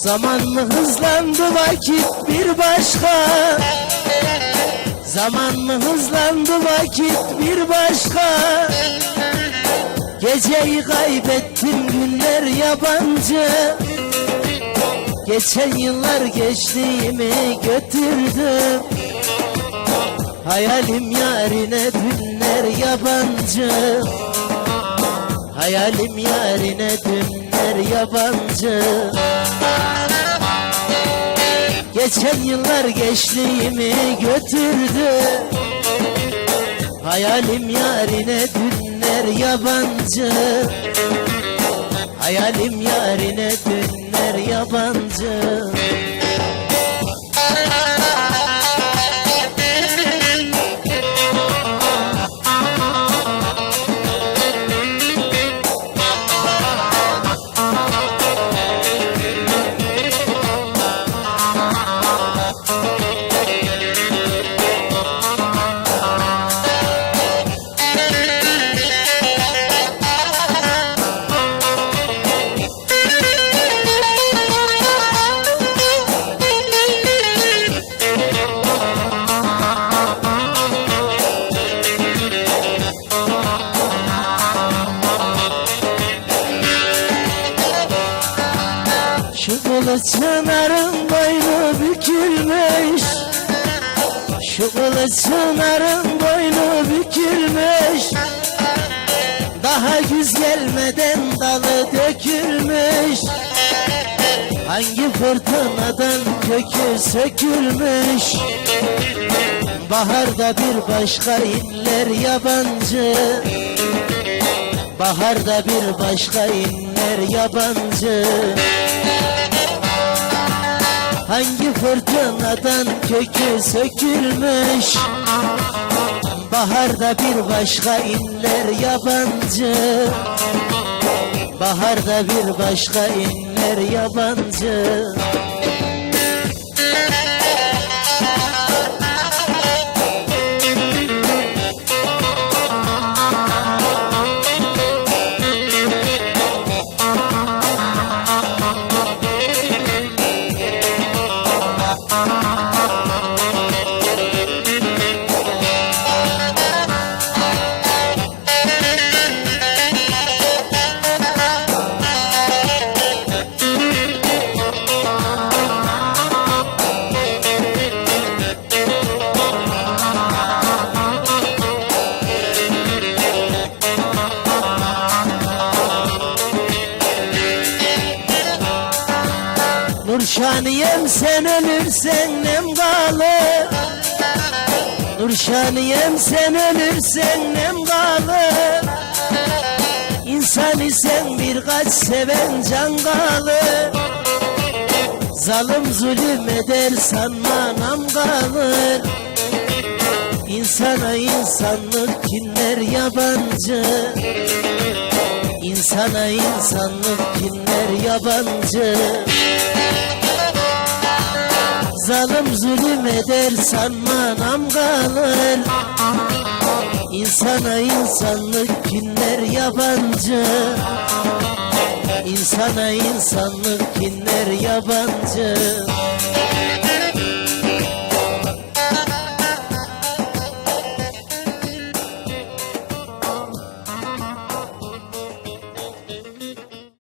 Zaman mı hızlandı vakit bir başka. Zaman mı hızlandı vakit bir başka. Geceyi kaybettim günler yabancı. Geçen yıllar gençliğimi götürdüm. Hayalim yarine dünler yabancı. Hayalim yarine dünler yabancı Geçen yıllar gençliğimi götürdü. Hayalim yarine dünler yabancı. Hayalim yarine dünler yabancı Şu kılıç boynu bükülmüş. Şu kılıç boynu bükülmüş. Daha güz gelmeden dalı dökülmüş. Hangi fırtınadan kökü sökülmüş? Baharda bir başka inler yabancı. Baharda bir başka inler yabancı. Hangi fırtınadan kökü sökülmüş? Baharda bir başka inler yabancı. Baharda bir başka inler yabancı Nurşaniyem sen ölürsen nem kalır. Nurşaniyem sen ölürsen nem kalır. İnsan isen birkaç seven can kalır. Zalim zulüm eder sanma nam kalır. İnsana insanlık kinler yabancı İnsana insanlık kinler yabancı? Zalim zulüm eder sanma nam kalır. İnsana insanlık kinler yabancı? İnsana insanlık kinler yabancı